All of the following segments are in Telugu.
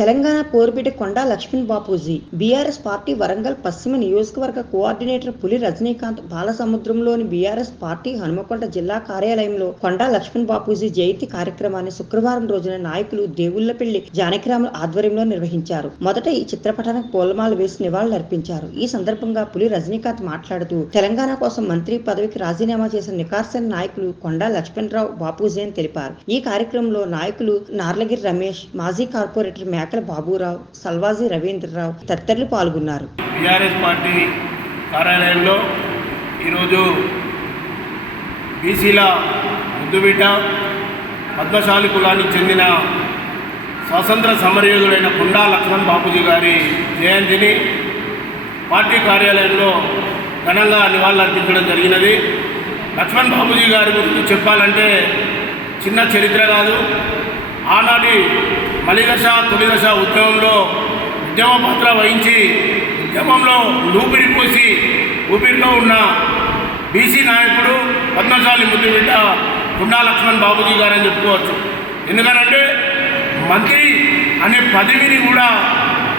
తెలంగాణ పోరుపేట కొండా లక్ష్మణ్ బాపూజీ బీఆర్ఎస్ పార్టీ వరంగల్ పశ్చిమ నియోజకవర్గ కోఆర్డినేటర్ పులి రజనీకాంత్ బాలసముద్రంలోని బీఆర్ఎస్ పార్టీ హనుమకొండ జిల్లా కార్యాలయంలో కొండా లక్ష్మణ్ బాపూజీ జయంతి కార్యక్రమాన్ని శుక్రవారం రోజున నాయకులు దేవుళ్ళపల్లి జానకిరాముల ఆధ్వర్యంలో నిర్వహించారు. మొదట ఈ చిత్రపటానికి పూలమాల వేసి నివాళులర్పించారు ఈ సందర్భంగా పులి రజనీకాంత్ మాట్లాడుతూ తెలంగాణ కోసం మంత్రి పదవికి రాజీనామా చేసిన నికార్సన్ నాయకులు కొండా లక్ష్మణరావు బాపూజీ అని తెలిపారు. ఈ కార్యక్రమంలో నాయకులు నార్లగిరి రమేష్ మాజీ కార్పొరేటర్ మేకల బాబురావు సల్వాజీ రవీంద్రరావు తదితరులు పాల్గొన్నారు. టీఆర్ఎస్ పార్టీ కార్యాలయంలో ఈరోజు బీసీల ముద్దుబిడ్డ పద్మశాలి కులానికి చెందిన స్వాతంత్ర సమరయోధుడైన కొండా లక్ష్మణ్ బాపూజీ గారి జయంతిని పార్టీ కార్యాలయంలో ఘనంగా నివాళులర్పించడం జరిగినది. లక్ష్మణ్ బాబుజీ గారి గురించి చెప్పాలంటే చిన్న చరిత్ర కాదు. ఆనాటి మలిదశ తొలిదశ ఉద్యమంలో ఉద్యమ పాత్ర వహించి ఉద్యమంలో ఊపిరి పోసి ఊపిరిలో ఉన్న బీసీ నాయకుడు పద్మశాలి ముద్దుబిడ్డ కుండా లక్ష్మణ్ బాబుజీ గారు అని చెప్పుకోవచ్చు. ఎందుకనంటే మంత్రి అనే పదవిని కూడా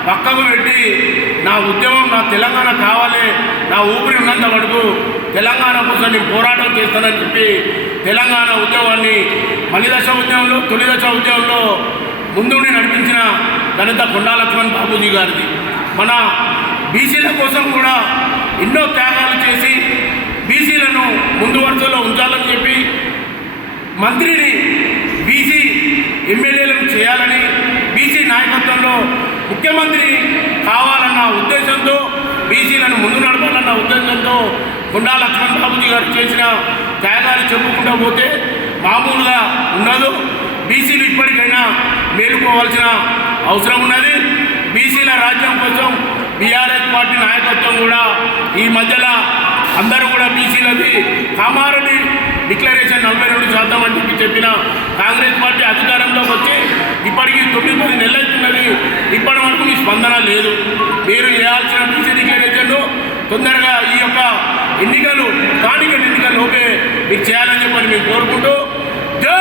పక్కకు పెట్టి నా ఉద్యమం నా తెలంగాణ కావాలి నా ఊపిరి ఉన్నంత వరకు తెలంగాణ కోసం నేను పోరాటం చేస్తానని చెప్పి తెలంగాణ ఉద్యమాన్ని మలిదశ ఉద్యమంలో తొలిదశ ఉద్యమంలో ముందుండి నడిపించిన ఘనత కొండా లక్ష్మణ్ బాబూజీ గారిది. మన బీసీల కోసం కూడా ఎన్నో త్యాగాలు చేసి బీసీలను ముందు వరుసలో ఉంచాలని చెప్పి మంత్రిని బీసీ ఎమ్మెల్యేలను చేయాలని బీసీ నాయకత్వంలో ముఖ్యమంత్రి కావాలన్న ఉద్దేశంతో బీసీలను ముందు నడపాలన్న ఉద్దేశంతో గుండా లక్ష్మణ్ బాబుజీ గారు చేసిన త్యాగాలు చెప్పుకుంటూ పోతే మామూలుగా ఉండదు. బీసీలు ఇప్పటికైనా మేలుకోవాల్సిన అవసరం ఉన్నది. బీసీల రాజ్యం కోసం బీఆర్ఎస్ పార్టీ నాయకత్వం కూడా ఈ మధ్యలో అందరూ కూడా బీసీలది కామారెడ్డి డిక్లరేషన్ నలభై రెండు శాతం అని చెప్పి చెప్పిన కాంగ్రెస్ పార్టీ అధికారంలోకి వచ్చి ఇప్పటికీ తొమ్మిది పది నెలలు ఇప్పటి వరకు మీ స్పందన లేదు. మీరు చేయాల్సిన బీసీ డిక్లరేషన్ తొందరగా ఈ యొక్క ఎన్నికలు స్థానిక ఎన్నికల లోపే మీరు చేయాలని చెప్పని మేము కోరుకుంటూ జై